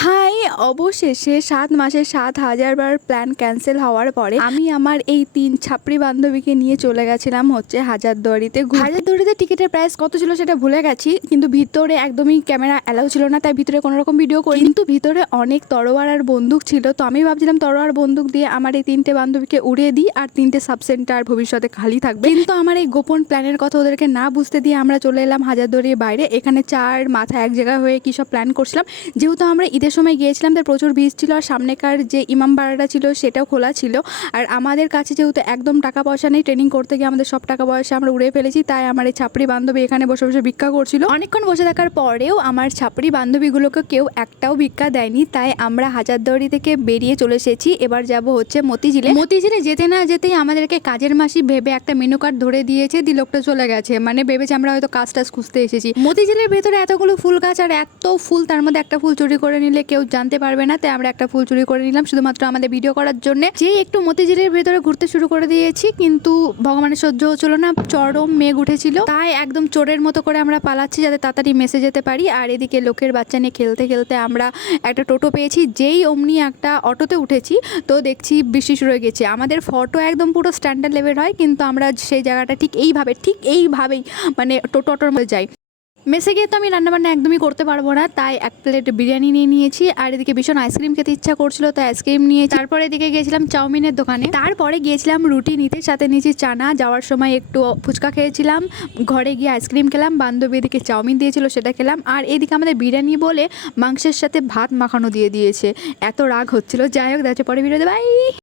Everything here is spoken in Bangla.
হাই! অবশেষে ৭ মাসে ৭,০০০ বার প্ল্যান ক্যানসেল হওয়ার পরে আমি আমার এই ৩ ছাপড়ি বান্ধবীকে নিয়ে চলে গেছিলাম হচ্ছে হাজারদুয়ারিতে। হাজারদুয়ারিতে টিকিটের প্রাইস কত ছিল সেটা ভুলে গেছি, কিন্তু ভিতরে একদমই ক্যামেরা অ্যালাউ ছিল না, তাই ভিতরে কোনো রকম ভিডিও করি। কিন্তু ভিতরে অনেক তরোয়ার আর বন্দুক ছিল, তো আমি ভাবছিলাম তরোয়ার বন্দুক দিয়ে আমার এই ৩টে বান্ধবীকে উড়িয়ে দিই আর ৩টে সাবসেন্টার ভবিষ্যতে খালি থাকবে। কিন্তু আমার এই গোপন প্ল্যানের কথা ওদেরকে না বুঝতে দিয়ে আমরা চলে এলাম হাজারদুয়ারির বাইরে। এখানে চার মাথা এক জায়গায় হয়ে কী সব প্ল্যান করছিলাম। যেহেতু আমরা ঈদের সময় গিয়েছিলাম তাই প্রচুর ভিড় ছিল, আর সামনেকার যে ইমামবাড়াটা ছিল সেটাও খোলা ছিল। আর আমাদের কাছে যেহেতু একদম টাকা পয়সা নেই, ট্রেনিং করতে গিয়ে আমাদের সব টাকা পয়সা আমরা উড়ে ফেলেছি, তাই আমার এই ছাপড়ি বান্ধবী এখানে বসে বসে ভিক্ষা করছিল। অনেকক্ষণ বসে থাকার পরেও আমার ছাপড়ি বান্ধবীগুলোকে কেউ একটাও ভিক্ষা দেয়নি, তাই আমরা হাজারদুয়ারি থেকে বেরিয়ে চলে এসেছি। এবার যাব হচ্ছে মতিঝিলে। মতিঝিলে যেতে না যেতেই আমাদেরকে কাজের মাসি ভেবে একটা মেনু কার্ড ধরে দিয়েছে, দিয়ে লোকটা চলে গেছে, মানে ভেবেছে আমরা হয়তো কাজ টাজ খুঁজতে এসেছি। মতিঝিলের ভেতরে এতগুলো ফুল গাছ আর এত ফুল, তার মধ্যে একটা ফুল চুরি করে নিলে কেউ জানতে পারবে না, তাই আমরা একটা ফুল চুরি করে নিলাম শুধুমাত্র আমাদের ভিডিও করার জন্য। যেই একটু মতিঝিলের ভেতরে ঘুরতে শুরু করে দিয়েছি, কিন্তু ভগবানের সহ্য হচ্ছিল না, চরম মেঘ উঠেছিল, তাই একদম চোরের মতো করে আমরা পালাচ্ছি যাতে তাড়াতাড়ি মেসে যেতে পারি। আর এদিকে লোকের বাচ্চা নিয়ে খেলতে খেলতে আমরা একটা টোটো পেয়েছি, যেই অমনি একটা অটোতে উঠেছি তো দেখছি বৃষ্টি শুরু হয়ে গেছে। আমাদের ফটো একদম পুরো স্ট্যান্ডার্ড লেভেল হয়, কিন্তু আমরা সেই জায়গাটা ঠিক এইভাবেই মানে টোটোর মধ্যে যাই। মেসে গিয়ে তো আমি রান্নাবান্না একদমই করতে পারবো না, তাই এক প্লেট বিরিয়ানি নিয়ে নিয়েছি। আর এদিকে ভীষণ আইসক্রিম খেতে ইচ্ছা করছিল, তাই আইসক্রিম নিয়ে তারপরে এদিকে গিয়েছিলাম চাউমিনের দোকানে, তারপরে গিয়েছিলাম রুটি নিতে, সাথে নিয়েছি চানা। যাওয়ার সময় একটু ফুচকা খেয়েছিলাম, ঘরে গিয়ে আইসক্রিম খেলাম, বান্ধবী এদিকে চাউমিন দিয়েছিল সেটা খেলাম। আর এদিকে আমাদের বিরিয়ানি বলে মাংসের সাথে ভাত মাখানো দিয়ে দিয়েছে, এত রাগ হচ্ছিল। যাই হোক, দেখা পরে ভিডিওতে, বাই।